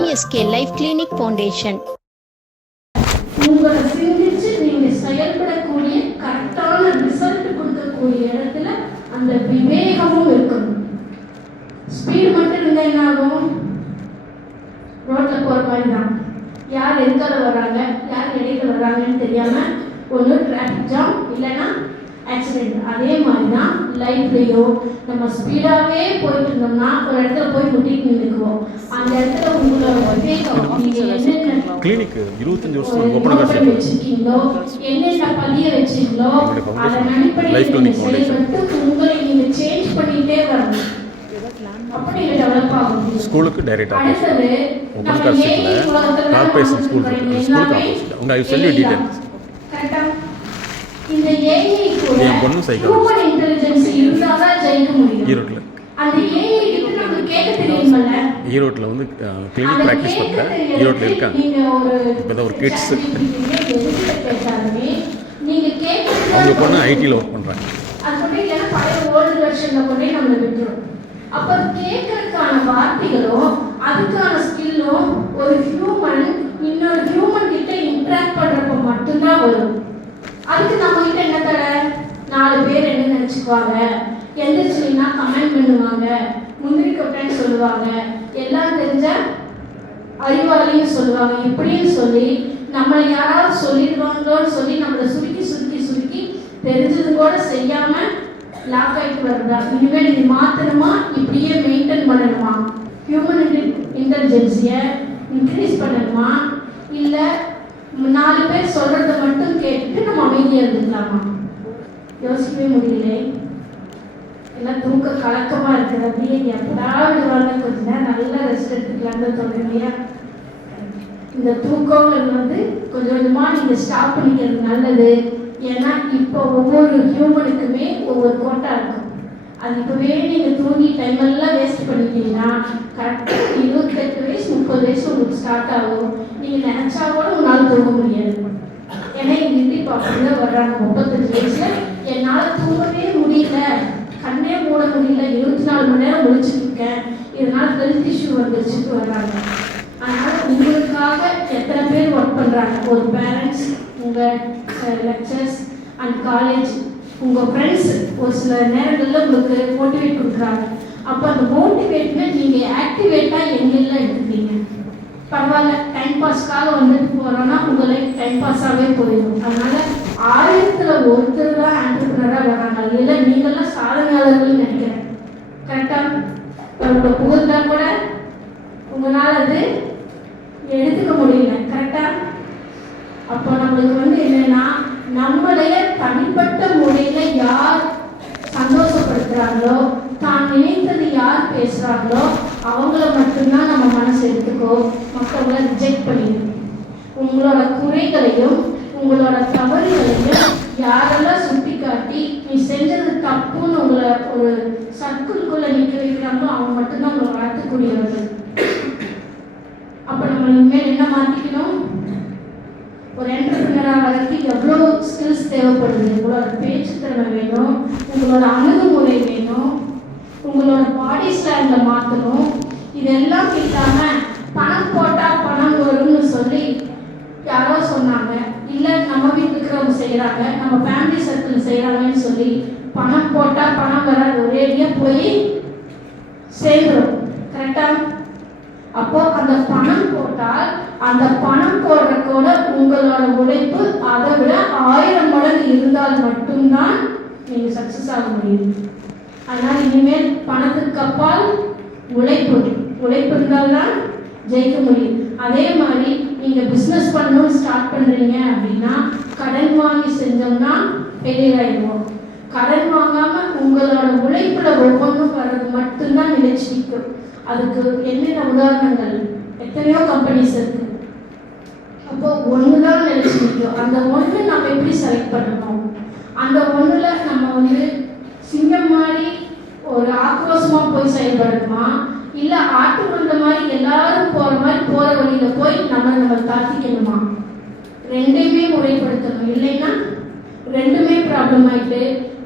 MSK Life Clinic Foundation. உங்களை சிந்திச்சு நீங்க செயல்படக்கூடிய கரெக்டான ரிசல்ட் கொடுக்கக்கூடிய இடத்துல அந்த விவேகமும் இருக்கணும். ஸ்பீட் மட்டும் இருந்தா என்ன ஆகும்? ரோட்ல போற மாதிரி தான். யார் எதுக்கால வர்றாங்க, யார் இடையில வர்றாங்கன்னு தெரியாம ஒன்று டிராஃபிக் ஜாம் இல்லைன்னா ஆக்சிடென்ட். அதே மாதிரி தான் லைஃப்லையோ நம்ம ஸ்பீடாகவே போயிட்டு இருந்தோம்னா ஒரு இடத்துல போய் முட்டிட்டு நின்றுக்குவோம். அந்த இடத்துல உங்களோட விவேகம் நீங்கள் என்னென்ன கிளினிக் 25 வருஷம் ஓப்பன் வச்சிருக்கீங்களோ, என்னென்ன பதிய வச்சிருக்கீங்களோ அதன் அடிப்படையில் செயல்பட்டு உங்களை நீங்கள் சேஞ்ச் பண்ணிகிட்டே வரணும். அப்போ நீங்கள் டெவலப் ஆகும். ஸ்கூலுக்கு டைரக்டாக அடுத்தது ஓப்பன் கார்ஷிப்பில் கார்பரேஷன் ஸ்கூல் இருக்குது. ஸ்கூலுக்கு ஆப்போசிட் உங்கள் ஐ செல் யூ டீடைல்ஸ். கரெக்டாக இந்த ஏஐ கூட என் பொண்ணு சைக்காலஜி ஹியூமன் இன்டெலிஜென்ஸ் இருந்தால் தான் ஜெயிக்க முடியும். ஈரோட்டில் அந்த ஏஐ கிட்ட நமக்கு கேட்க தெரியுமல்ல. ஈரோட்டில் வந்து கிளினிக் ப்ராக்டிஸ் பண்ணுறேன். ஈரோட்டில் இருக்காங்க. இப்போ தான் ஒரு கிட்ஸ் அவங்க பொண்ணு ஐடியில் ஒர்க் பண்ணுறாங்க. அது கொண்டு இல்லைன்னா பழைய ஓல்டு வெர்ஷனில் கொண்டே நம்ம விட்டுரும். அப்போ கேட்கறதுக்கான வார்த்தைகளும் அதுக்கான ஸ்கில்லும் ஒரு ஹியூமன் இன்னொரு ஹியூமன் கிட்ட இன்ட்ராக்ட் பண்ணுறப்ப மட்டும்தான் வரும். அதுக்கு நம்ம கிட்ட என்ன தர? 4 பேர் என்ன நினச்சிக்குவாங்க, எந்திரிச்சுன்னா கமெண்ட் பண்ணுவாங்க, முந்திரி கொட்டைன்னு சொல்லுவாங்க, எல்லாம் தெரிஞ்ச அறிவாளின்னு சொல்லுவாங்க. இப்படின்னு சொல்லி நம்மளை யாராவது சொல்லிடுவாங்களோன்னு சொல்லி நம்மளை சுருக்கி சுருக்கி சுருக்கி தெரிஞ்சது கூட செய்யாம லாக் ஆகிட்டு வருதா? இனிமேல் இது மாற்றணுமா, இப்படியே மெயின்டைன் பண்ணணுமா? ஹியூமன் இன்டெலிஜென்ஸியை இன்க்ரீஸ் பண்ணணுமா, இல்லை 4 பேர் சொல்றதை மட்டும் கேட்டுட்டு நம்ம அமைதியாக இருந்துக்கலாமா? யோசிக்கவே முடியல. எல்லாம் தூக்க கலக்கமாக இருக்குது. அப்படியே எப்படாவது வாங்க கொஞ்ச நேரம் நல்லா ரெஸ்ட் எடுத்துக்கலான்னு தோணுலையா? இந்த தூக்கங்கள் கொஞ்சம் கொஞ்சமாக நீங்கள் ஸ்டாப் பண்ணிக்கிறது நல்லது. ஏன்னா இப்போ ஒவ்வொரு ஹியூமனுக்குமே ஒவ்வொரு கோட்டா இருக்கும். அது இப்போவே நீங்கள் தூங்கி டைமெல்லாம் வேஸ்ட் பண்ணிட்டீங்கன்னா கரெக்டாக 28 வயசு 30 வயசு உங்களுக்கு ஸ்டார்ட் ஆகும். நீங்கள் நினச்சா கூட உங்களால் தூங்க முடியாது. ஏன்னா எங்கள் இண்டி பார்க்குறது வர்றாங்க 35 வயசில் என்னால் தூங்கவே முடியல, கண்ணே மூட முடியல, 24 மணி நேரம் முடிச்சுட்டு இருக்கேன், இதனால் ஹெல்த் இஷ்யூ வந்துருச்சுட்டு வர்றாங்க. அதனால் உங்களுக்காக எத்தனை பேர் ஒர்க் பண்ணுறாங்க? ஒரு பேரண்ட்ஸ், உங்கள் லெக்சர்ஸ் அண்ட் காலேஜ், உங்கள் ஃப்ரெண்ட்ஸ் ஒரு சில நேரங்களில் உங்களுக்கு மோட்டிவேட் கொடுக்குறாங்க. அப்போ அந்த மோட்டிவேட்மே நீங்கள் ஆக்டிவேட்டாக எங்கெல்லாம் எடுத்துக்கிறீங்க? பரவாயில்ல, டைம் பாஸ்க்காக வந்துட்டு போகிறோன்னா உங்கள் லைஃப் டைம் பாஸாகவே போயிடும். அதனால் 1000ல் ஒருத்தர் தான் ஆண்டர்பிரினராக வராங்க. இல்லை நீங்கள்லாம் சாதனையாளர்கள் நினைக்கிறேன். கரெக்டாக உங்களோட புகழ்ந்தா கூட உங்களால் அது எடுத்துக்க முடியல. கரெக்டாக அப்போ நம்மளுக்கு என்னன்னா நம்மளைய தனிப்பட்ட முறையில் யார் சந்தோஷப்படுத்துகிறாங்களோ, தான் நினைத்தது யார் பேசுகிறாங்களோ அவங்கள மட்டும்தான் நம்ம மனசு எடுத்துக்கோ, மற்றவங்கள ரிஜெக்ட் பண்ணிடும். உங்களோட குறைகளையும் உங்களோட தவறுகளையும் யாரெல்லாம் சுட்டி காட்டி நீ செஞ்சது தப்புன்னு உங்களை ஒரு சர்க்கிள்குள்ளே நிற்க வைக்கிறாங்களோ அவங்க மட்டும்தான் உங்களை வளர்த்துக்கூடியவர்கள். அப்போ நம்ம இனிமேல் என்ன மாற்றிக்கணும்? ஒரு என்டர்பிரினராக வளர்த்து எவ்வளோ ஸ்கில்ஸ் தேவைப்படுது. உங்களோட பேச்சு திறமை வேணும், உங்களோட அணுகுமுறை வேணும், உங்களோட பாடி ஸ்டைலில் மாற்றணும். இதெல்லாம் இல்லாமல் பணம் போட்டால் பணம் வரும்னு சொல்லி யாரோ சொன்னாங்க, இல்லை நம்ம வீட்டில் இருக்கிறவங்க செய்கிறாங்க, நம்ம ஃபேமிலி சர்க்கிள் செய்கிறாங்கன்னு சொல்லி பணம் போட்டால் பணம் வராது, ஒரேடியாக போய் சேர்ந்துடும். கரெக்டாக? அப்போ அந்த பணம் போட்டால் அந்த பணம் போடுற கூட உங்களோட உழைப்பு அதை விட 1000 மடங்கு இருந்தால் மட்டும்தான் நீங்கள் சக்ஸஸ் ஆக முடியும். அதனால் இனிமேல் பணத்துக்கு அப்பால் உழைப்பு இருந்தால்தான் ஜெயிக்க முடியும். அதே மாதிரி நீங்கள் பிஸ்னஸ் பண்ணணும் ஸ்டார்ட் பண்ணுறீங்க அப்படின்னா கடன் வாங்கி செஞ்சோம்னா ஃபெயிலியர் ஆகிடுவோம். கடன் வாங்காமல் உங்களோட உழைப்பில் ஒவ்வொன்றும் வர்றது மட்டும்தான் நிலைச்சி நிற்கும். அதுக்கு என்னென்ன உதாரணங்கள்? எத்தனையோ கம்பெனிஸ் இருக்கு. அப்போ ஒன்று தான் நிலைச்சி நிற்கும். அந்த ஒன்று நம்ம எப்படி செலக்ட் பண்ணணும்? அந்த ஒன்றில் நம்ம சிங்கம் மாதிரி ஒரு ஆக்ரோஷமாக போய் செயல்படணுமா, இல்லை ஆட்டு வந்த மாதிரி எல்லாரும் போகிற மாதிரி போகிற வழியில் போய் நம்ம தாத்திக்கணுமா? ரெண்டையுமே முறைப்படுத்தணும். இல்லைன்னா ரெண்டுமே ப்ராப்ளம் ஆகிட்டு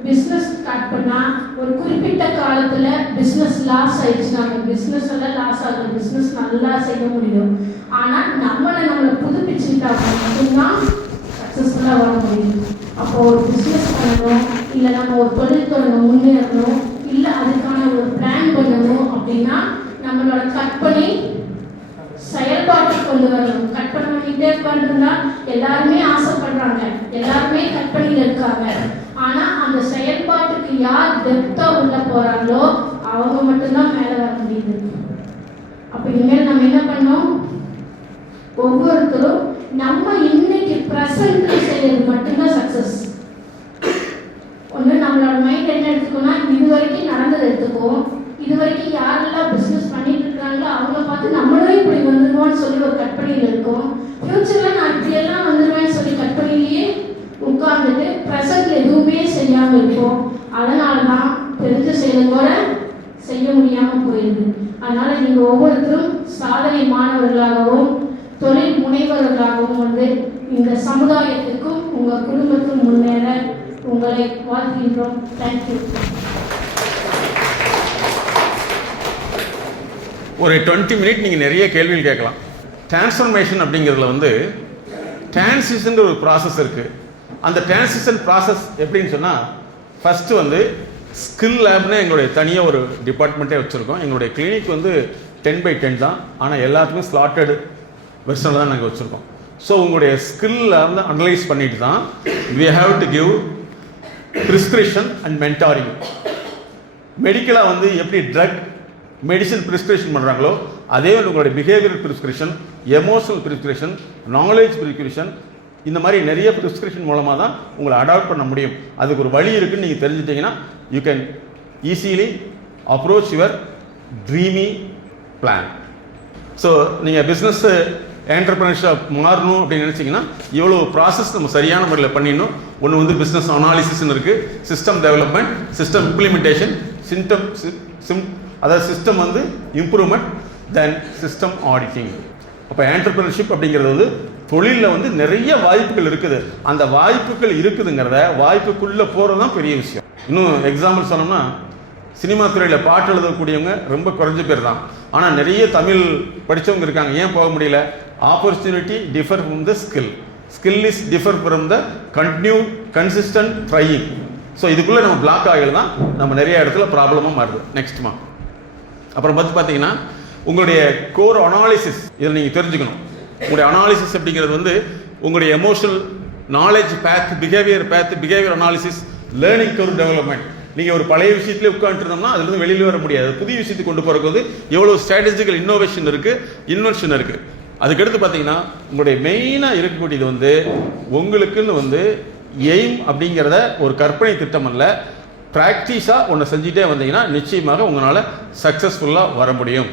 பிஸ்னஸ் ஸ்டார்ட் பண்ணால் ஒரு குறிப்பிட்ட காலத்தில் பிஸ்னஸ் லாஸ் ஆயிடுச்சு, நம்ம பிஸ்னஸ் எல்லாம் லாஸ் ஆகுது, பிஸ்னஸ் நல்லா செய்ய முடியும். ஆனால் நம்மளை புதுப்பிச்சுக்கிட்டா மட்டும்தான் சக்ஸஸ்ஃபுல்லாக வர முடியும். அப்போ ஒரு பிஸ்னஸ் பண்ணணும், இல்லை நம்ம ஒரு தொழில் தொடங்க முன்னேறணும், இல்லை அதுக்கான ஒரு பிளான் பண்ணணும் அப்படின்னா நம்மளோட கற்பனை செயல்பாட்டை கொண்டு வரணும். கற்பனை பண்ணிட்டே உட்காந்துருந்தா எல்லாருமே ஆசைப்படுறாங்க, எல்லாருமே கற்பனையில் இருக்காங்க. ஆனால் அந்த செயல்பாட்டுக்கு யார் டெப்த்தாக உள்ள போகிறாங்களோ அவங்க மட்டும்தான் மேலே வர முடியுது. அப்போ இனிமேல் நம்ம என்ன பண்ணோம், ஒவ்வொருத்தரும் நம்ம இன்னைக்கு ப்ரெசென்ட்ல செய்யறது மட்டும்தான் சக்ஸஸ். ஒன்று நம்மளோட மைண்ட் என்ன எடுத்துக்கோன்னா, இது வரைக்கும் நடந்தது எடுத்துக்குவோம், இது வரைக்கும் யாரெல்லாம் பிஸ்னஸ் பண்ணிட்டு இருக்காங்களோ அவங்கள பார்த்து நம்மளும் இப்படி வந்துடுவோம்னு சொல்லி ஒரு கற்பனையில் இருக்கும். ஃபியூச்சரில் நான் இப்படியெல்லாம் வந்துடுவேன்னு சொல்லி கற்பனையிலேயே உட்கார்ந்துட்டு ப்ரெசென்ட்ல எதுவுமே செய்யாமல் இருப்போம். அதனால தான் தெரிஞ்ச செயலை கூட செய்ய முடியாமல் போயிடுது. அதனால நீங்கள் ஒவ்வொருத்தரும் சாதனை மாணவர்களாகவும் தொழில் முனைவர்களாகவும் வந்து இந்த சமுதாயத்துக்கும் உங்கள் குடும்பத்துக்கும் முன்னேற உங்களை வாழ்த்துகின்றோம். தேங்க்யூ. ஒரு 20 மினிட் நீங்கள் நிறைய கேள்விகள் கேட்கலாம். டிரான்ஸ்ஃபர்மேஷன் அப்படிங்கிறதுல வந்து டிரான்சிஷன் ஒரு ப்ராசஸ் இருக்குது. அந்த டிரான்சிஷன் ப்ராசஸ் எப்படின்னு சொன்னால், ஃபஸ்ட்டு வந்து ஸ்கில் லேப்னு எங்களுடைய தனியாக ஒரு டிபார்ட்மெண்ட்டே வச்சுருக்கோம். எங்களுடைய கிளினிக் வந்து 10/10 தான், ஆனால் எல்லாத்துக்கும் ஸ்லாட்டட் வெர்ஷனில் தான் நாங்கள் வச்சுருக்கோம். ஸோ உங்களுடைய ஸ்கில்லை வந்து அனலைஸ் பண்ணிட்டு தான் we have to give prescription and mentoring. மெடிக்கலாக வந்து எப்படி ட்ரக் மெடிசன் ப்ரிஸ்கிரிப்ஷன் பண்ணுறாங்களோ அதே வந்து உங்களுடைய behavioural prescription, emotional prescription, knowledge prescription, இந்த மாதிரி நிறைய ப்ரிஸ்கிரிப்ஷன் மூலமாக தான் உங்களை அடாப்ட் பண்ண முடியும். அதுக்கு ஒரு வழி இருக்குன்னு நீங்கள் தெரிஞ்சிட்டிங்கன்னா you can easily approach your dreamy plan. So நீங்கள் பிஸ்னஸ் என்டர்பிரினர்ஷிப் மாறணும் அப்படின்னு நினச்சிங்கன்னா இவ்வளோ ப்ராசஸ் நம்ம சரியான முறையில் பண்ணிடணும். ஒன்று வந்து பிஸ்னஸ் அனாலிசிஸ்ன்னு இருக்குது, சிஸ்டம் டெவலப்மெண்ட், சிஸ்டம் இம்ப்ளிமெண்டேஷன், அதாவது சிஸ்டம் வந்து இம்ப்ரூவ்மெண்ட், தென் சிஸ்டம் ஆடிட்டிங். அப்போ என்டர்பிரினர்ஷிப் அப்படிங்கிறது வந்து தொழிலில் வந்து நிறைய வாய்ப்புகள் இருக்குது. அந்த வாய்ப்புகள் இருக்குதுங்கிறத வாய்ப்புக்குள்ளே போகிறது தான் பெரிய விஷயம். இன்னும் எக்ஸாம்பிள் சொன்னோம்னா, சினிமா துறையில் பாட்டு எழுதக்கூடியவங்க ரொம்ப குறைஞ்ச பேர் தான், ஆனால் நிறைய தமிழ் படித்தவங்க இருக்காங்க. ஏன் போக முடியல? Opportunity differ from the skill, skill is differ from the consistent trying. So இதுக்குள்ளே நம்ம பிளாக் ஆகல தான் நம்ம நிறைய இடத்துல ப்ராப்ளமாக மாறுது. நெக்ஸ்ட்மா அப்புறம் பார்த்தீங்கன்னா உங்களுடைய கோர் அனாலிசிஸ் இதில் நீங்கள் தெரிஞ்சுக்கணும். உங்களுடைய அனாலிசிஸ் அப்படிங்கிறது வந்து உங்களுடைய emotional knowledge path, behaviour analysis, learning curve development. நீங்கள் ஒரு பழைய விஷயத்திலே உட்காந்துருந்தோம்னா அதுலேருந்து வெளியில் வர முடியாது. புதிய விஷயத்துக்கு கொண்டு போகிறது வந்து எவ்வளோ ஸ்ட்ராட்டஜிக்கல் இன்வென்ஷன் இருக்குது. அதுக்கடுத்து பார்த்தீங்கன்னா உங்களுடைய மெயினாக இருக்கக்கூடியது வந்து உங்களுக்குன்னு வந்து எய்ம் அப்படிங்கிறத ஒரு கற்பனை திட்டம் அல்ல, ப்ராக்டிஸாக ஒன்று செஞ்சுட்டே வந்தீங்கன்னா நிச்சயமாக உங்களால் சக்ஸஸ்ஃபுல்லாக வர முடியும்.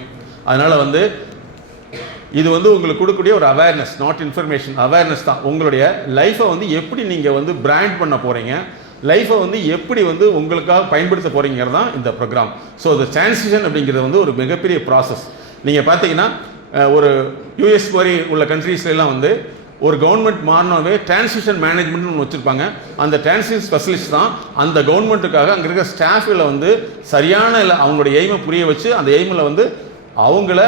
அதனால் வந்து இது வந்து உங்களுக்கு கொடுக்கக்கூடிய ஒரு அவேர்னஸ், நாட் இன்ஃபர்மேஷன், அவேர்னஸ் தான். உங்களுடைய லைஃப்பை வந்து எப்படி நீங்கள் வந்து பிராண்ட் பண்ண போகிறீங்க, லைஃப்பை வந்து எப்படி வந்து உங்களுக்காக பயன்படுத்த போகிறீங்கிறது தான் இந்த ப்ரோக்ராம். ஸோ இந்த டிரான்சிஷன் அப்படிங்கிறது வந்து ஒரு மிகப்பெரிய ப்ராசஸ். நீங்கள் பார்த்தீங்கன்னா ஒரு யூஎஸ் மாதிரி உள்ள கண்ட்ரீஸ்லாம் வந்து ஒரு கவர்மெண்ட் மாறினாவே டிரான்சிஷன் மேனேஜ்மெண்ட்னு ஒன்று வச்சுருப்பாங்க. அந்த டிரான்சிஷன் ஸ்பெஷலிஸ்ட் தான் அந்த கவர்மெண்ட்டுக்காக அங்கே இருக்க ஸ்டாஃபில் வந்து சரியான அவங்களுடைய எய்மை புரிய வச்சு அந்த எய்மில் வந்து அவங்கள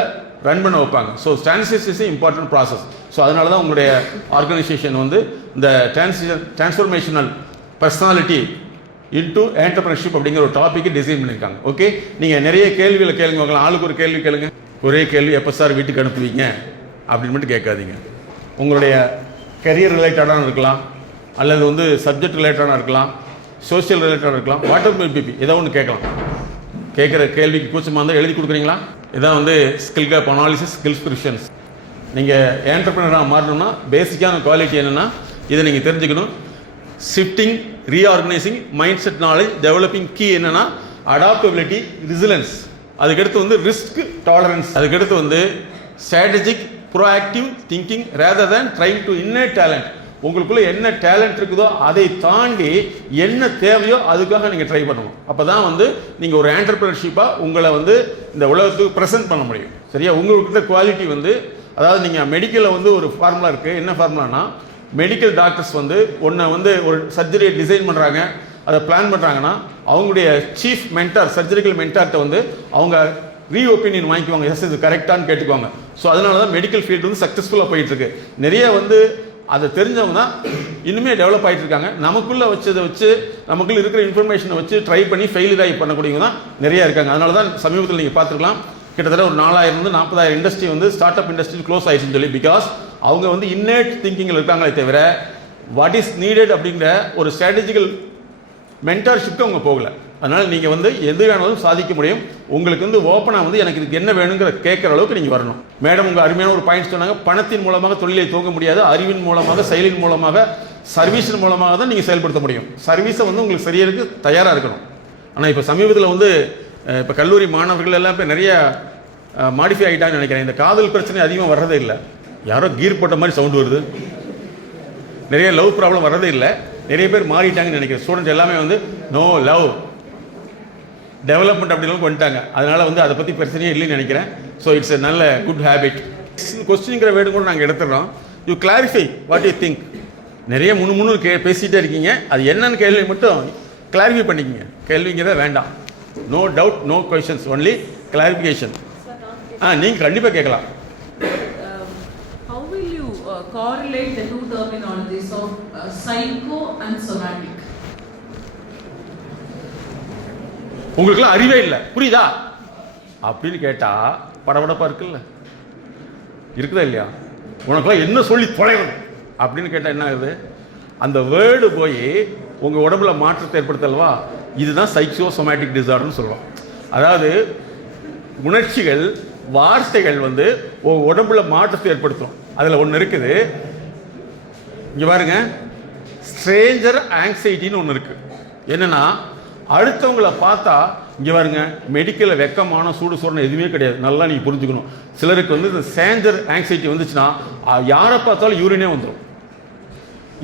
ரன் பண்ண வைப்பாங்க. So transition is important process. So அதனால தான் உங்களுடைய ஆர்கனைசேஷன் வந்து இந்த டிரான்ஸ்ஃபர்மேஷனல் பர்சனாலிட்டி இன்டு என்டர்பிரினர்ஷிப் அப்படிங்கிற ஒரு டாப்பிக்கை டிசைன் பண்ணியிருக்காங்க. ஓகே, நீங்கள் நிறைய கேள்விகளை கேளுங்க. ஆளுக்கு ஒரு கேள்வி கேளுங்க. ஒரே கேள்வி, எப்போ சார் வீட்டுக்கு அனுப்புவீங்க அப்படின்னு மட்டும் கேட்காதீங்க. உங்களுடைய கரியர் ரிலேட்டடாக இருக்கலாம், அல்லது வந்து சப்ஜெக்ட் ரிலேட்டடாக இருக்கலாம், சோஷியல் ரிலேட்டடாக இருக்கலாம், வாட் எவர் மேபி, ஏதோ ஒன்று கேட்கலாம். கேட்குற கேள்விக்கு கூச்சமாக இருந்தால் எழுதி கொடுக்குறீங்களா? இதான் வந்து skill gap analysis, skills precisions. நீங்கள் என்டர்பிரினராக மாறணும்னா பேசிக்கான குவாலிட்டி என்னென்னா இதை நீங்கள் தெரிஞ்சுக்கணும். Shifting, reorganising, mind set knowledge, developing key என்னென்னா அடாப்டபிலிட்டி, ரெசிலன்ஸ். அதுக்கடுத்து வந்து ரிஸ்க் டாலரன்ஸ். அதுக்கடுத்து வந்து strategic proactive thinking rather than trying to inner talent. உங்களுக்குள்ளே என்ன டேலண்ட் இருக்குதோ அதை தாண்டி என்ன தேவையோ அதுக்காக நீங்கள் ட்ரை பண்ணணும். அப்போ தான் வந்து நீங்கள் ஒரு என்டர்பிரினர்ஷிப்பாக உங்களை வந்து இந்த உலகத்துக்கு ப்ரெசென்ட் பண்ண முடியும். சரியா? உங்கள்கிட்ட குவாலிட்டி வந்து, அதாவது நீங்கள் மெடிக்கலில் வந்து ஒரு ஃபார்முலா இருக்குது. என்ன ஃபார்முலானா, மெடிக்கல் டாக்டர்ஸ் வந்து ஒன்றை வந்து ஒரு சர்ஜரியை டிசைன் பண்ணுறாங்க, அதை பிளான் பண்ணுறாங்கன்னா அவங்களுடைய சீஃப் மென்டார் சர்ஜரிக்கல் மென்டார்கிட்ட வந்து அவங்க ரீஒப்பீனியன் வாங்கிக்குவாங்க, எஸ் இது கரெக்டானு கேட்டுக்குவாங்க. ஸோ அதனால தான் மெடிக்கல் ஃபீல்டு வந்து சக்ஸஸ்ஃபுல்லாக போயிட்டுருக்கு. நிறைய வந்து அதை தெரிஞ்சவங்க தான் இன்னுமே டெவலப் ஆகிட்டு இருக்காங்க. நமக்குள்ளே வச்சதை வச்சு நமக்குள்ளே இருக்கிற இன்ஃபர்மேஷனை வச்சு ட்ரை பண்ணி ஃபெயிலியர் ஆகி பண்ணக்கூடியவங்க தான் நிறையா இருக்காங்க. அதனால தான் சமீபத்தில் நீங்கள் பார்த்துருக்கலாம், கிட்டத்தட்ட ஒரு 4000-40,000 இண்டஸ்ட்ரி வந்து ஸ்டார்ட் அப் இண்டஸ்ட்ரி க்ளோஸ் ஆயிடுச்சுன்னு சொல்லி. பிகாஸ் அவங்க வந்து இன்னேட் திங்கிங்கில் இருக்காங்களே தவிர வாட் இஸ் நீடட் அப்படிங்கிற ஒரு ஸ்ட்ராட்டஜிக்கல் மென்டார்ஷிப்க்கு அவங்க போகலை. அதனால் நீங்கள் வந்து எது வேணாலும் சாதிக்க முடியும். உங்களுக்கு வந்து ஓப்பனாக வந்து எனக்கு இதுக்கு என்ன வேணுங்கிற கேட்குற அளவுக்கு நீங்கள் வரணும். மேடம் உங்கள் அருமையான ஒரு பாயிண்ட் சொன்னாங்க, பணத்தின் மூலமாக தொழிலை தூங்க முடியாது, அறிவின் மூலமாக செயலின் மூலமாக சர்வீஸின் மூலமாக தான் நீங்கள் செயல்படுத்த முடியும். சர்வீஸை வந்து உங்களுக்கு சரியாக தயாராக இருக்கணும். ஆனால் இப்போ சமீபத்தில் வந்து இப்போ கல்லூரி மாணவர்கள் எல்லாம் இப்போ நிறைய மாடிஃபை ஆகிட்டாங்கன்னு நினைக்கிறேன். இந்த காதல் பிரச்சனை அதிகமாக வர்றதே இல்லை. யாரோ கீர் போட்ட மாதிரி சவுண்டு வருது. நிறைய லவ் ப்ராப்ளம் வர்றதே இல்லை. நிறைய பேர் மாறிட்டாங்கன்னு நினைக்கிறேன். ஸ்டூடெண்ட்ஸ் எல்லாமே வந்து நோ லவ் டெவலப்மெண்ட் அப்படின்னு வந்துட்டாங்க. அதனால் வந்து அதை பற்றி பிரச்சனையே இல்லைன்னு நினைக்கிறேன். ஸோ இட்ஸ் எ நல்ல குட் ஹேபிட். கொஸ்டின்ங்கிற வேர்டு கூட நாங்கள் எடுத்துடுறோம். You clarify what you think. நிறைய முன்னு பேசிகிட்டே இருக்கீங்க. அது என்னன்னு கேள்வி மட்டும் கிளாரிஃபை பண்ணிக்கங்க. கேள்விங்கிறத வேண்டாம். No doubt, no questions, only clarification. நீங்கள் கண்டிப்பாக கேட்கலாம். How will you correlate the two terminologies of psycho and somatic? உங்களுக்குலாம் அறிவே இல்லை, புரியுதா அப்படின்னு கேட்டால் படபடப்பாக இருக்குல்ல, இருக்குதா இல்லையா? உனக்குலாம் என்ன சொல்லி தொலைவணும் அப்படின்னு கேட்டால் என்ன ஆகுது? அந்த வேர்டு போய் உங்கள் உடம்புல மாற்றத்தை ஏற்படுத்தல்வா? இதுதான் சைக்கோசோமேட்டிக் டிசார்டர்னு சொல்லுவோம். அதாவது உணர்ச்சிகள் வார்த்தைகள் வந்து உங்கள் உடம்புல மாற்றத்தை ஏற்படுத்தும். அதில் ஒன்று இருக்குது, இங்கே பாருங்க, ஸ்ட்ரேஞ்சர் ஆங்ஸைட்டின்னு ஒன்று இருக்குது. என்னென்னா அடுத்தவங்களை பார்த்தா இங்கே பாருங்க, மெடிக்கலில் வெக்கமான சூடு சோறுன்னு எதுவுமே கிடையாது. நல்லா நீங்கள் புரிஞ்சுக்கணும். சிலருக்கு வந்து இந்த ஸ்ட்ரேஞ்சர் ஆங்ஸைட்டி வந்துச்சுன்னா யாரை பார்த்தாலும் யூரினே வந்துடும்.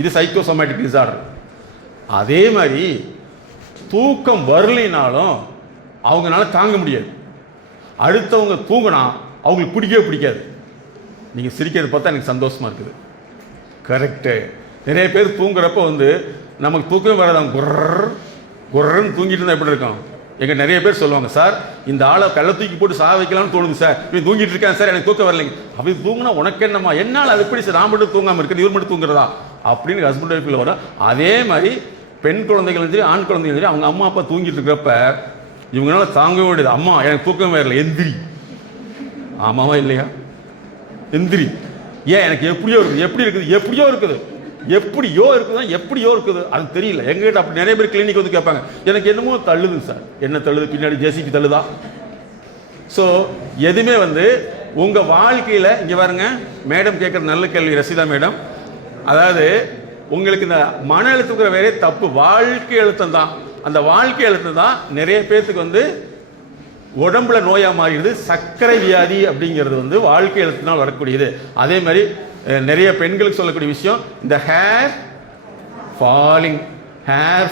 இது சைக்கோசோமேட்டிக் டிசார்டர். அதே மாதிரி தூக்கம் வரலினாலும் அவங்களால தாங்க முடியாது. அடுத்தவங்க தூங்கினா அவங்களுக்கு பிடிக்கவே பிடிக்காது. நீங்கள் சிரிக்கிறது பார்த்தா எனக்கு சந்தோஷமாக இருக்குது. கரெக்டு. நிறைய பேர் தூங்குறப்ப வந்து நமக்கு தூக்கம் வராதான் குர்றன்னு தூங்கிட்டு இருந்தால் எப்படி இருக்கும்? எங்கள் நிறைய பேர் சொல்லுவாங்க, சார் இந்த ஆளை கள்ள தூக்கி போட்டு சாக வைக்கலாம்னு தோணுது சார், இவன் தூங்கிட்டு இருக்கேன் சார், எனக்கு தூக்கம் வரலைங்க. அப்படி தூங்கினா உனக்கு என்னம்மா, என்னால் அது எப்படி சார், நான் மட்டும் தூங்காமல் இருக்கிறது, இவர் மட்டும் தூங்குறதா அப்படின்னு ஹஸ்பண்ட் ஒய்ஃபில் வரும். அதே மாதிரி பெண் குழந்தைகள் சரி ஆண் குழந்தைகள் சரி அவங்க அம்மா அப்பா தூங்கிட்டு இருக்கிறப்ப இவங்களால தாங்கவே முடியாது. அம்மா எனக்கு தூக்கம் வரல, எந்திரி. ஆமாவா இல்லையா? எந்திரி. ஏன் எனக்கு எப்படியோ இருக்குது, எப்படி இருக்குது, எப்படியோ இருக்குது, எப்படியோ இருக்குதா, எப்படியோ இருக்குது, அது தெரியல. எங்ககிட்ட அப்படி நிறைய பேர் கிளினிக் வந்து கேட்பாங்க, எனக்கு என்னமோ தள்ளுது சார். என்ன தள்ளுது? பின்னாடி ஜேசிபி தள்ளுதா? ஸோ எதுவுமே வந்து உங்கள் வாழ்க்கையில் இங்கே பாருங்க, மேடம் கேட்குற நல்ல கேள்வி ரசிதா மேடம். அதாவது உங்களுக்கு இந்த மன அழுத்தங்கிற வேறே தப்பு, வாழ்க்கை அழுத்தம் தான். அந்த வாழ்க்கை அழுத்தம் தான் நிறைய பேர்த்துக்கு வந்து உடம்புல நோயாக மாறிடுது. சர்க்கரை வியாதி அப்படிங்கிறது வந்து வாழ்க்கை அழுத்தத்தினால் வரக்கூடியது. அதே மாதிரி நிறைய பெண்களுக்கு சொல்லக்கூடிய விஷயம் இந்த ஹேர்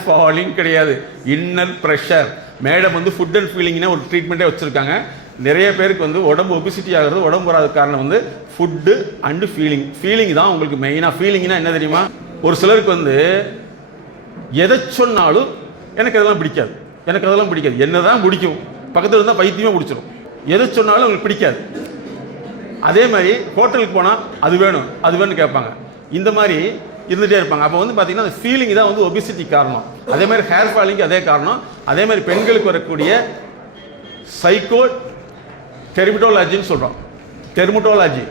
ஃபாலிங் கிடையாது, இன்னர் ப்ரெஷர். மேடம் வந்து ஃபுட் அண்ட் ஃபீலிங்னா ஒரு ட்ரீட்மெண்ட்டே வச்சுருக்காங்க. நிறைய பேருக்கு வந்து உடம்பு ஒபிசிட்டி ஆகிறது, உடம்பு வராத காரணம் வந்து ஃபுட்டு அண்டு ஃபீலிங் தான் உங்களுக்கு மெயினாக. ஃபீலிங்னா என்ன தெரியுமா? ஒரு சிலருக்கு வந்து எதை சொன்னாலும் எனக்கு அதெல்லாம் பிடிக்காது, எனக்கு அதெல்லாம் பிடிக்காது, என்ன தான் பிடிக்கும், பக்கத்தில் இருந்தால் பைத்தியமாக பிடிச்சிடும். எதை சொன்னாலும் உங்களுக்கு பிடிக்காது. அதே மாதிரி ஹோட்டலுக்கு போனால் அது வேணும் அது வேணும்னு கேட்பாங்க. இந்த மாதிரி இருந்துகிட்டே இருப்பாங்க. அப்போ வந்து பார்த்தீங்கன்னா அந்த ஃபீலிங் தான் வந்து ஒபிசிட்டி காரணம். அதே மாதிரி ஹேர் ஃபாலிங்க்கு அதே காரணம். அதே மாதிரி பெண்களுக்கு வரக்கூடிய சைக்கோ டெர்மட்டாலஜின்னு சொல்கிறோம். டெர்மட்டாலஜி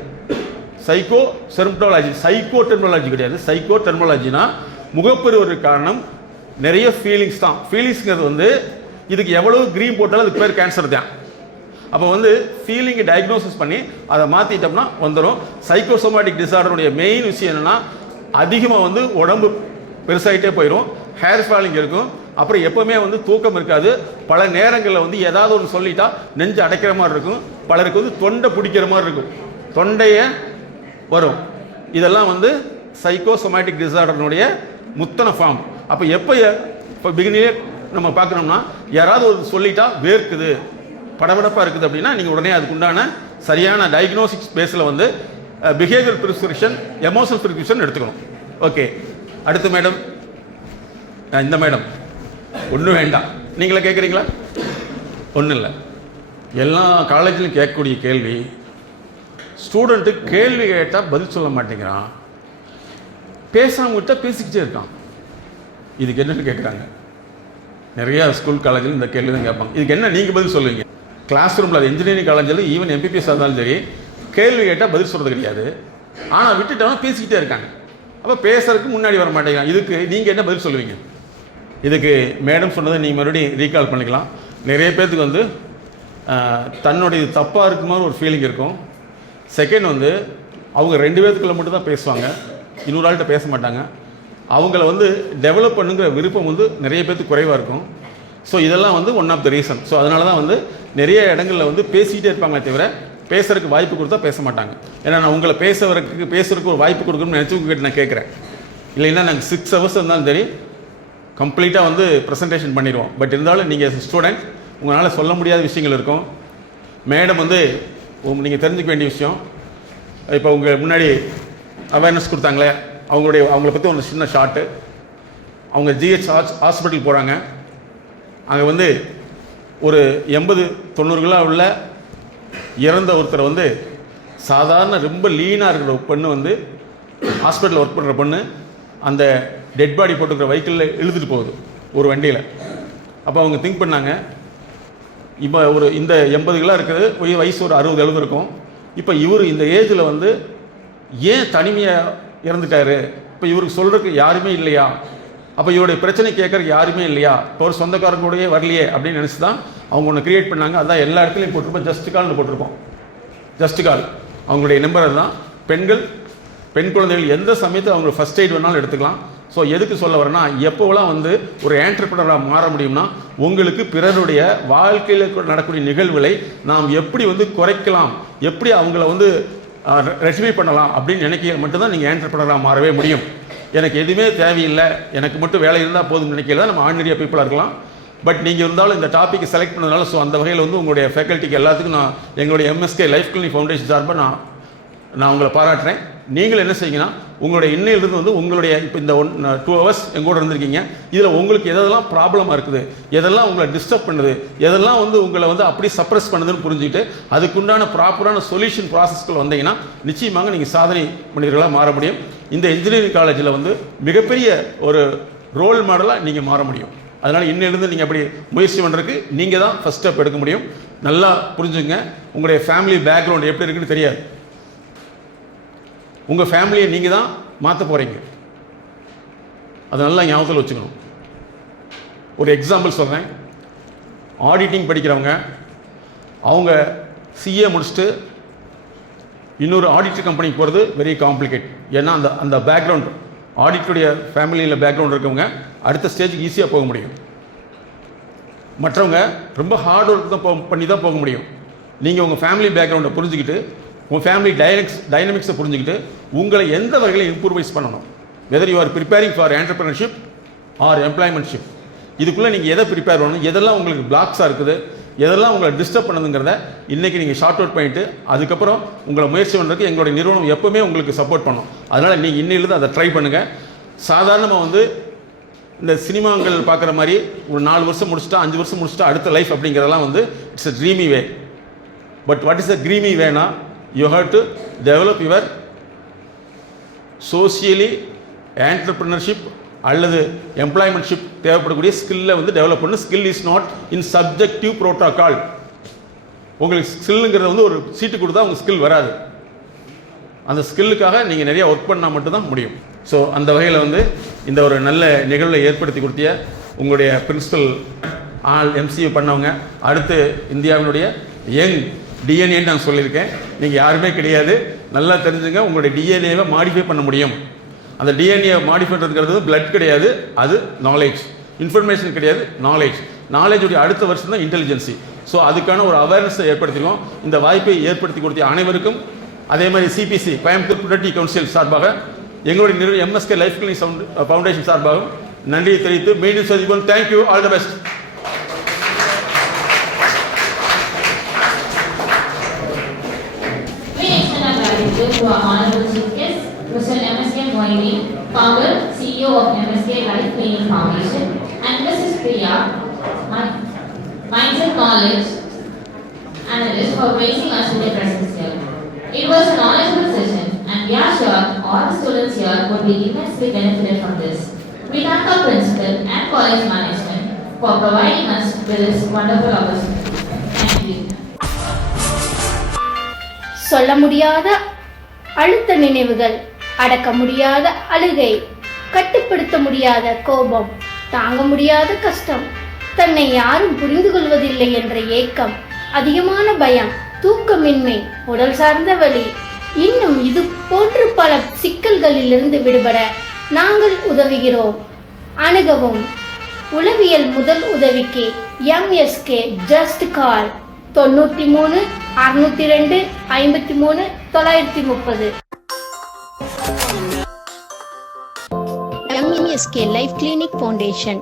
சைக்கோ டெர்மட்டாலஜி கிடையாது. சைக்கோ டெர்மட்டாலஜினா முகப்பரு ஒரு காரணம், நிறைய ஃபீலிங்ஸ் தான். ஃபீலிங்ஸ்ங்கிறது வந்து இதுக்கு எவ்வளவு க்ரீம் போட்டாலும் அதுக்கு பேர் கேன்சர் தான். அப்போ வந்து ஃபீலிங்கை டயக்னோசிஸ் பண்ணி அதை மாற்றிட்டோம்னா வந்துடும். சைக்கோசோமேட்டிக் டிசார்டருடைய மெயின் விஷயம் என்னென்னா அதிகமாக வந்து உடம்பு பெருசாகிட்டே போயிடும், ஹேர் ஃபாலிங் இருக்கும், அப்புறம் எப்போவுமே வந்து தூக்கம் இருக்காது. பல நேரங்களில் வந்து ஏதாவது ஒன்று சொல்லிட்டா நெஞ்சு அடைக்கிற மாதிரி இருக்கும். பலருக்கு வந்து தொண்டை பிடிக்கிற மாதிரி இருக்கும், தொண்டையை வரும். இதெல்லாம் வந்து சைக்கோசோமேட்டிக் டிசார்டருடைய முத்தன ஃபார்ம். அப்போ இப்போ பிகினிலே நம்ம பார்க்கணும்னா யாராவது ஒரு சொல்லிட்டா வேர்க்குது, படபடப்பாக இருக்குது அப்படின்னா நீங்கள் உடனே அதுக்குண்டான சரியான டயக்னோசிக்ஸ் பேஸில் வந்து பிஹேவியர் ப்ரிஸ்கிரிப்ஷன், எமோஷனல் ப்ரிஸ்கிரிப்ஷன் எடுத்துக்கணும். ஓகே, அடுத்து மேடம், இந்த மேடம் ஒன்றும் வேண்டாம். நீங்களே கேட்குறீங்களா? ஒன்றும் இல்லை. எல்லா காலேஜ்லையும் கேட்கக்கூடிய கேள்வி, ஸ்டூடெண்ட்டு கேள்வி கேட்டால் பதில் சொல்ல மாட்டேங்கிறான், பேசாமக்கிட்ட பேசிக்கிட்டே இருக்கான். இதுக்கு என்னென்னு கேட்குறாங்க. நிறையா ஸ்கூல் காலேஜில் இந்த கேள்வி தான் கேட்பாங்க. இதுக்கு என்ன நீங்கள் பதில் சொல்லுவீங்க? கிளாஸ் ரூமில், அது இன்ஜினியரிங் காலேஜில் ஈவன் MPBS இருந்தாலும் சரி, கேள்வி கேட்டால் பதில் சொல்கிறது கிடையாது. ஆனால் விட்டுட்டவங்க பேசிக்கிட்டே இருக்காங்க. அப்போ பேசுறதுக்கு முன்னாடி வர மாட்டேங்கிறாங்க. இதுக்கு நீங்கள் என்ன பதில் சொல்லுவீங்க? இதுக்கு மேடம் சொன்னதை நீங்கள் மறுபடியும் ரீகால் பண்ணிக்கலாம். நிறைய பேர்த்துக்கு வந்து தன்னுடைய தப்பாக இருக்குமாறு ஒரு ஃபீலிங் இருக்கும். செகண்ட் வந்து அவங்க 2 பேர்த்துக்குள்ளே மட்டும் தான் பேசுவாங்க, இன்னொரு ஆள்கிட்ட பேச மாட்டாங்க. அவங்கள வந்து டெவலப் பண்ணுங்கிற விருப்பம் வந்து நிறைய பேர்த்துக்கு குறைவாக இருக்கும். ஸோ இதெல்லாம் வந்து one of the reason. So அதனால தான் வந்து நிறைய இடங்களில் வந்து பேசிக்கிட்டே இருப்பாங்களே தவிர பேசுறதுக்கு வாய்ப்பு கொடுத்தா பேச மாட்டாங்க. ஏன்னா நான் உங்களை பேசுறதுக்கு ஒரு வாய்ப்பு கொடுக்கணும்னு நினச்சி உங்ககிட்ட நான் கேட்குறேன். இல்லைன்னா நாங்கள் 6 hours இருந்தாலும் சரி கம்ப்ளீட்டாக வந்து ப்ரெசன்டேஷன் பண்ணிடுவோம். பட் இருந்தாலும் நீங்கள் ஸ்டூடெண்ட், உங்களால் சொல்ல முடியாத விஷயங்கள் இருக்கும். மேடம் வந்து நீங்கள் தெரிஞ்சுக்க வேண்டிய விஷயம், இப்போ உங்கள் முன்னாடி அவேர்னஸ் கொடுத்தாங்களே, அவங்கள பற்றி ஒரு சின்ன ஷார்ட்டு. அவங்க GH ஹாஸ்பிட்டல் போகிறாங்க. அங்கே வந்து ஒரு 80-90 உள்ள இறந்த ஒருத்தர் வந்து சாதாரண ரொம்ப லீனாக இருக்கிற பொண்ணு வந்து ஹாஸ்பிட்டலில் ஒர்க் பண்ணுற பொண்ணு அந்த டெட் பாடி போட்டுக்கிற வெஹிக்கிளில் இழுத்துட்டு போகுது ஒரு வண்டியில். அப்போ அவங்க திங்க் பண்ணாங்க, இப்போ இந்த 80 இருக்கிறது வயசு ஒரு 60-70 இருக்கும். இப்போ இவர் இந்த ஏஜில் வந்து ஏன் தனிமையாக இறந்துட்டாரு? இப்போ இவருக்கு சொல்கிறதுக்கு யாருமே இல்லையா? அப்போ இவருடைய பிரச்சனை கேட்குறதுக்கு யாருமே இல்லையா? இப்போ ஒரு சொந்தக்காரங்களுடைய வரலையே அப்படின்னு நினச்சி தான் அவங்க ஒன்று க்ரியேட் பண்ணாங்க. அதான் எல்லா இடத்துலையும் போட்டிருப்போம், ஜஸ்ட் கால்னு போட்டிருப்போம். ஜஸ்ட் கால் அவங்களுடைய நம்பர் தான். பெண் குழந்தைகள் எந்த சமயத்தில் அவங்க ஃபஸ்ட் எய்ட் வேணாலும் எடுத்துக்கலாம். ஸோ எதுக்கு சொல்ல வரேன்னா, எப்போவெல்லாம் வந்து ஒரு ஆண்டர்பிரனராக மாற முடியும்னா, உங்களுக்கு பிறருடைய வாழ்க்கையில் நடக்கக்கூடிய நிகழ்வுகளை நாம் எப்படி வந்து குறைக்கலாம், எப்படி அவங்கள வந்து ரெட்டிஃபை பண்ணலாம் அப்படின்னு நினைக்க மட்டும்தான் நீங்கள் ஆண்டர்பிரனராக மாறவே முடியும். எனக்கு எதுவுமே தேவையில்லை, எனக்கு மட்டும் வேலை இருந்தால் போதும் நினைக்கிறதா நம்ம ஆர்டினரியாக பீப்புளாக இருக்கலாம். பட் நீங்கள் இருந்தாலும் இந்த டாப்பிக்கை செலக்ட் பண்ணதுனால, ஸோ அந்த வகையில் வந்து உங்களுடைய ஃபேக்கல்ட்டிக்கு எல்லாத்துக்கும் நான் எங்களுடைய MSK லைஃப் கிளினிக் ஃபவுண்டேஷன் சார்பாக நான் உங்களை பாராட்டுறேன். நீங்கள் என்ன செய்யுங்கன்னா, உங்களுடைய இன்னையிலிருந்து வந்து உங்களுடைய இப்போ இந்த 2 hours எங்கூட இருந்திருக்கீங்க, இதில் உங்களுக்கு எதெல்லாம் ப்ராப்ளமாக இருக்குது, எதெல்லாம் உங்களை டிஸ்டர்ப் பண்ணுது, எதெல்லாம் வந்து உங்களை வந்து அப்படி சப்ரஸ் பண்ணுதுன்னு புரிஞ்சுக்கிட்டு அதுக்குண்டான ப்ராப்பரான சொல்யூஷன் ப்ராசஸ்கள் வந்தீங்கன்னா நிச்சயமாக நீங்கள் சாதனை மனிதர்களாக மாற முடியும். இந்த இன்ஜினியரிங் காலேஜில் வந்து மிகப்பெரிய ஒரு ரோல் மாடலாக நீங்கள் மாற முடியும். அதனால் இன்னிலிருந்து நீங்கள் அப்படி முயற்சி பண்ணுறதுக்கு நீங்கள் தான் ஃபஸ்ட் ஸ்டெப் எடுக்க முடியும். நல்லா புரிஞ்சுங்க. உங்களுடைய ஃபேமிலி பேக்ரவுண்ட் எப்படி இருக்குன்னு தெரியாது. உங்கள் ஃபேமிலியை நீங்கள் தான் மாற்ற போகிறீங்க. அதை நல்லா ஞாபகத்தில் வச்சுக்கணும். ஒரு எக்ஸாம்பிள் சொல்கிறேன். ஆடிட்டிங் படிக்கிறவங்க, அவங்க CA முடிச்சுட்டு இன்னொரு ஆடிட்டர் கம்பெனிக்கு போகிறது வெரி காம்ப்ளிகேட். ஏன்னா அந்த பேக்ரவுண்ட், ஆடிட்டுடைய ஃபேமிலியில் பேக்ரவுண்ட் இருக்கவங்க அடுத்த ஸ்டேஜுக்கு ஈஸியாக போக முடியும். மற்றவங்க ரொம்ப ஹார்ட் ஒர்க் தான் பண்ணி தான் போக முடியும். நீங்கள் உங்கள் ஃபேமிலி பேக்ரவுண்டை புரிஞ்சுக்கிட்டு, உங்கள் ஃபேமிலி டைனமிக்ஸை புரிஞ்சுக்கிட்டு உங்களை எந்த வகையில் இம்ப்ரூவைஸ் பண்ணணும், whether you are preparing for entrepreneurship or employmentship, இதுக்குள்ளே நீங்கள் எதை ப்ரிப்பேர் பண்ணணும், எதெல்லாம் உங்களுக்கு பிளாக்ஸாக இருக்குது, எதெல்லாம் உங்களை டிஸ்டர்ப் பண்ணுதுங்கிறத இன்றைக்கி நீங்கள் ஷார்ட் அவுட் பண்ணிவிட்டு அதுக்கப்புறம் உங்களை முயற்சி பண்ணுறதுக்கு எங்களுடைய நிறுவனம் எப்போவுமே உங்களுக்கு சப்போர்ட் பண்ணும். அதனால் நீங்கள் இன்னிலிருந்து அதை ட்ரை பண்ணுங்கள். சாதாரணமாக வந்து இந்த சினிமாங்கள் பார்க்குற மாதிரி ஒரு 4 வருஷம் முடிச்சுட்டா 5 வருஷம் முடிச்சுட்டா அடுத்த லைஃப் அப்படிங்கிறதெல்லாம் வந்து it's a dreamy way. But what is the dreamy வேனா, you have to develop your socially entrepreneurship அல்லது எம்ப்ளாய்மெண்ட்ஷிப் தேவைப்படக்கூடிய ஸ்கில்லை வந்து டெவலப் பண்ணணும். Skill is not in subjective protocol. உங்களுக்கு ஸ்கில்லுங்கிறது வந்து ஒரு சீட்டு கொடுத்தா உங்கள் ஸ்கில் வராது. அந்த ஸ்கில்லுக்காக நீங்கள் நிறைய ஒர்க் பண்ணால் மட்டும்தான் முடியும். ஸோ அந்த வகையில் வந்து இந்த ஒரு நல்ல நிகழ்வை ஏற்படுத்தி கொடுத்திய உங்களுடைய பிரின்சிபல் MCA பண்ணவங்க, அடுத்து இந்தியாவினுடைய யங் டிஎன்ஏன்னு நான் சொல்லியிருக்கேன். நீங்கள் யாருமே கிடையாது, நல்லா தெரிஞ்சுங்க. உங்களுடைய டிஎன்ஏவை மாடிஃபை பண்ண முடியும். அந்த டிஎன்ஏ மாடிஃபை பண்ணுறதுங்கிறது பிளட் கிடையாது, அது நாலேஜ். இன்ஃபர்மேஷன் கிடையாது, நாலேஜுடைய அடுத்த வருஷம் தான் இன்டெலிஜென்சி. ஸோ அதுக்கான ஒரு அவேர்னஸை ஏற்படுத்திடுவோம். இந்த வாய்ப்பை ஏற்படுத்தி கொடுத்த அனைவருக்கும், அதே மாதிரி CPC கோயம்புத்தூர் ப்ரொடக்டிவ் கவுன்சில் சார்பாக, எங்களுடைய நிறுவனம் MSK லைஃப் கிளினிக் ஃபவுண்டேஷன் சார்பாகவும் நன்றியை தெரிவித்து மீண்டும் சந்திப்போம். Thank you, all the best. To our honorable chief guest, Mr. MSK Moini, founder, CEO of MSK Life Cleaning Foundation, and Mrs. Priya, Mindset Knowledge Analyst, for gracing us with their presence here. It was a knowledgeable session, and we are sure all the students here would be immensely benefited from this. We thank our principal and college management for providing us with this wonderful opportunity. Thank you. சொல்ல முடியாத அழுத்த நினைவுகள், அடக்க முடியாத அழுகை, கட்டுப்படுத்த முடியாத கோபம், தாங்க முடியாத கஷ்டம், தன்னை யாரும் புரிந்து கொள்வதில்லை என்ற ஏக்கம், அதிகமான பயம், தூக்கமின்மை, உடல் சார்ந்த வலி, இன்னும் இது போன்று பல சிக்கல்களிலிருந்து விடுபட நாங்கள் உதவுகிறோம். அணுகவும். உளவியல் முதல் உதவிக்கு MSK Just Call 93 602 53 930. MSK Life Clinic Foundation.